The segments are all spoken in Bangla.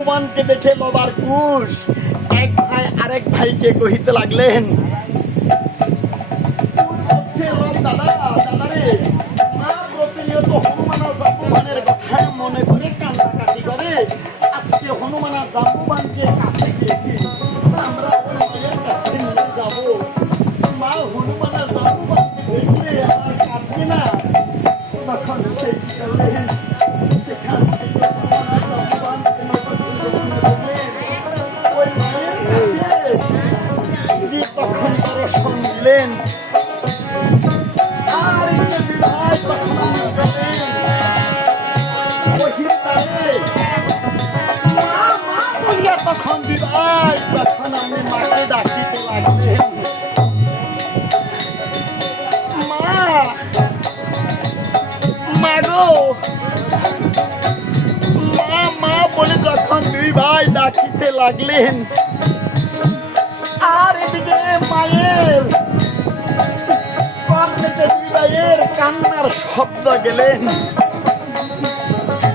হনুমানকে দেখে বাবার কুশ এক ভাই আরেক ভাইকে কহিতে লাগলেন, মা প্রতিনিয়ত হনুমান আর জাম্বুবানের কথা মনে করে কান্নাকাটি করে। আজকে হনুমান আর জাম্বুবানকে কাছে গিয়েছি, আমরা ওই মায়ের কাছে নিয়ে যাব। মা হনুমান আর জাম্বুবানকে দেখলে আমার কাঁদবে না? তখন সেই চলেন সেখান থেকে তখন দর্শন দিলেন। তখন দিবাই তখন আমি মাকে ডাকিতে লাগলেন, মা গো মা বলে যখন দুই ভাই ডাকিতে লাগলেন, আর এদিকে মায়ের কর্ণেতে দুই ভাইয়ের কান্নার শব্দ গেলেন।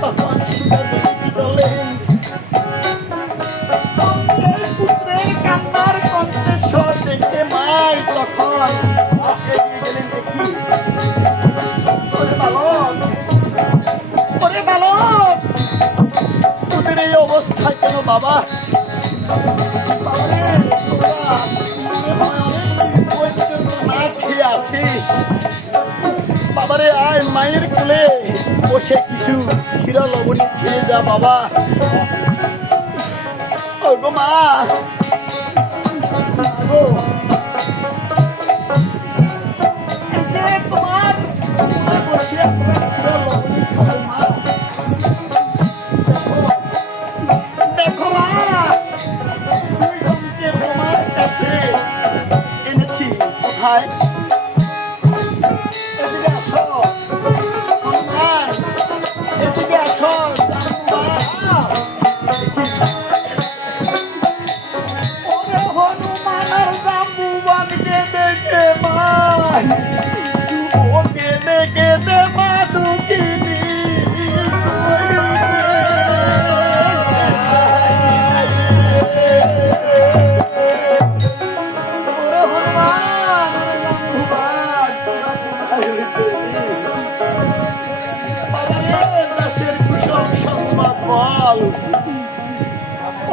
তখন সীতা দেবী কি বললেন, পুত্রের কান্নার কণ্ঠস্বর দেখে মাই তখন এগিয়ে গেলেন। দেখি ওরে বালক, তোদের এই অবস্থা কেন বাবা? না খেয়ে আছিস বাবারে, আয় মায়ের কোলে বসে কিছু ক্ষীরা লবণী খেয়ে যা বাবা। ও গো মা, তোমার বসে ক্ষীরা লবণী খাবো মা। দেখো মা, তোমার কাছে এনেছি। কোথায়? এদিকে আসো হনুমান, এদিকে আসো। ওরে হনুমান আর জাম্বুবানকে দেখে মা, ওকে দেখে দে মা দুঃখিনী।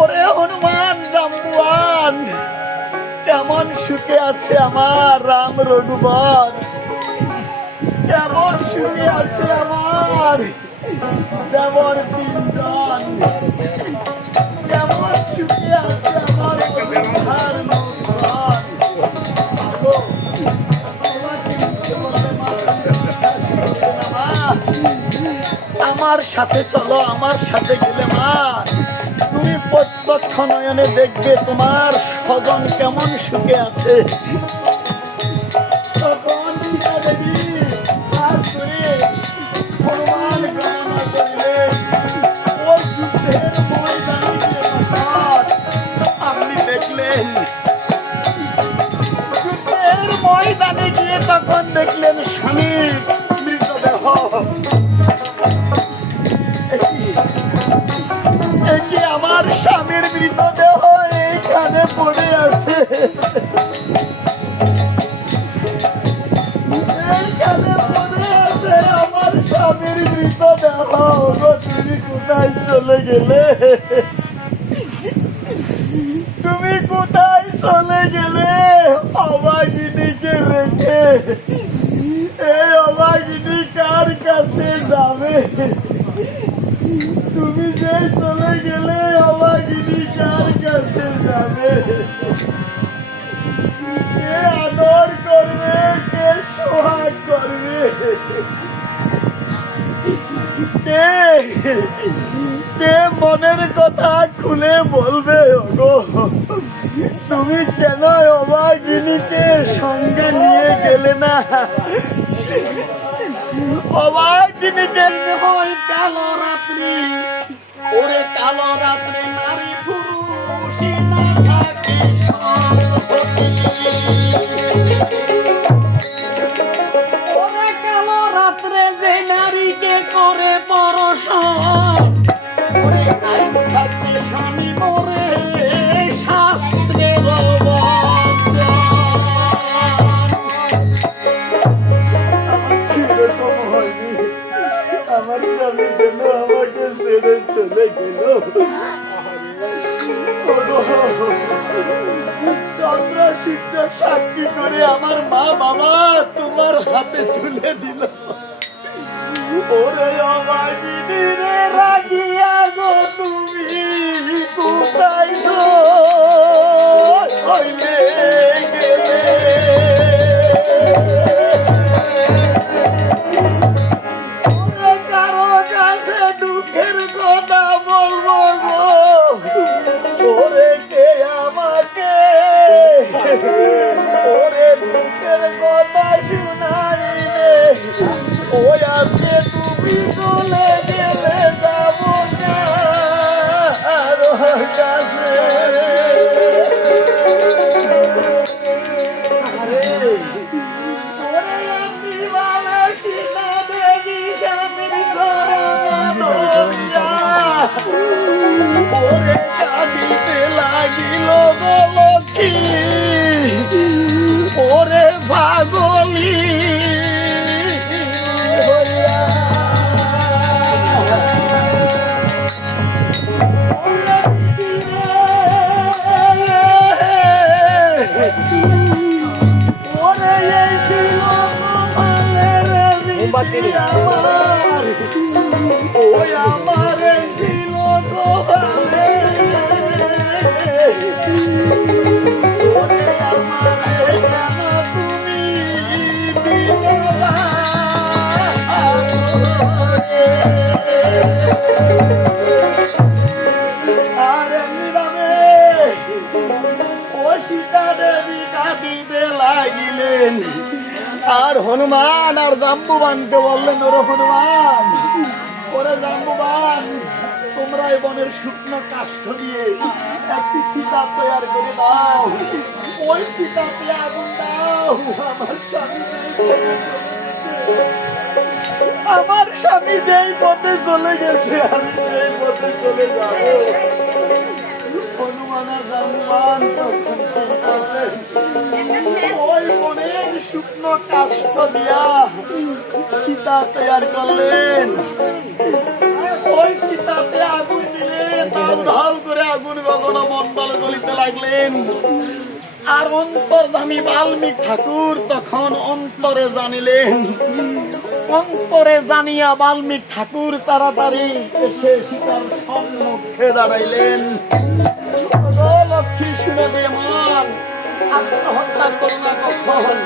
ওরে হনুমান জাম্বুবান কেমন সুখে আছে আমার রাম রঘুবর, কেমন সুখে আছে আমার দেবর তিনজন, কেমন সুখে আছে আমার বন্ধুর লোকজন। আমার সাথে চলো, আমার সাথে গেলে মা তুমি প্রত্যক্ষ নয়নে দেখবে তোমার স্বজন কেমন সুখে আছে। তখন সীতা দেবী আর করে হনুমান গণনা করিলেন। ও যুদ্ধের ময়দানে আপনি দেখলেন, যুদ্ধের ময়দানে গিয়ে তখন দেখলেন স্বামীর মৃতদেহ। আমার স্বামীর মৃতদেহ এইখানে পড়ে আছে, এইখানে পড়ে আছে আমার স্বামীর মৃতদেহ। তুমি কোথায় চলে গেলে? তুমি কোথায় চলে গেলে অভাগিনীকে রেখে? এই অভাগিনী কার কাছে যাবে? তুমি যে চলে গেলে অভাগিনী কার কাছে যাবে? কে আদর করবে, কে সোহাগ করবে, কে মনের কথা খুলে বলবে? ওগো তুমি কেন অভাগিনীকে সঙ্গে নিয়ে গেলে না? অভাগিনীকে হয় কালো রাত্রি, ওরে কালো রাত্রে নারী পুরুষ না থাকে সম্পত্তি। ওরে কালো রাত্রে যে নারীকে করে পরশ, ওরে আইন থাকতে আমি মোরে শাস্ত্রের বচন। কিরকম হয়নি আমার স্বামী গেল আমাকে ছেড়ে চলে গেল। চন্দ্র সূর্য সাক্ষী করে আমার মা বাবা তোমার হাতে তুলে দিল। ওরে অবাগিনী রে রাগিয়া গো তুমি কোথায় হইলে গেলে। কারো কাছে দুঃখের কথা বলবো গো, ওরে কে আমাকে ওরে দুঃখের কথা শুনাইলে। ওই আজকে তুমি চলে গেলে যাব না আরো কাছে। ওরে আমি ভালোবাসি না দেখি স্বামীর করোনা ধরিয়া। ওরে কাঁদিতে লাগিল গো লক্ষ্মী, ওরে পাগলি হইয়া। ওরে এই ছিল কপালের বিধি আমার, ওই আমার এই ছিল কপালের। ওরে আমারে কেন তুমি দিলা? আর এমনিভাবে ওই সীতা দেবী কাঁদিতে লাগিলেন। আর হনুমান আর জাম্বুবানকে বললেন, ওরে হনুমান, ওরে জাম্বুবান, তোমরা এই বনের শুকনো কাষ্ঠ দিয়ে একটি সীতা তৈরি করে দাও। ওই সীতাতে আগুন দাও। আমার স্বামী যেই পথে চলে গেছে আমি সেই পথে চলে যাব। হনুমান আর জাম্বুবান ওই বনের শুকনো কাষ্ঠ দিয়া সীতা তৈরি করলেন। ওই সীতাতে আগুন দিলেন, ধাউ ধাউ করে আগুন গগন মন্ডল জ্বলিতে লাগলেন। আর অন্তর্যামী বাল্মীকি ঠাকুর তখন অন্তরে জানিলেন। অন্তরে জানিয়া বাল্মীকি ঠাকুর তাড়াতাড়ি এসে সীতার সম্মুখে দাঁড়াইলেন। লক্ষ্মী শুনে দে মান, আত্মহত্যা করো না কখন।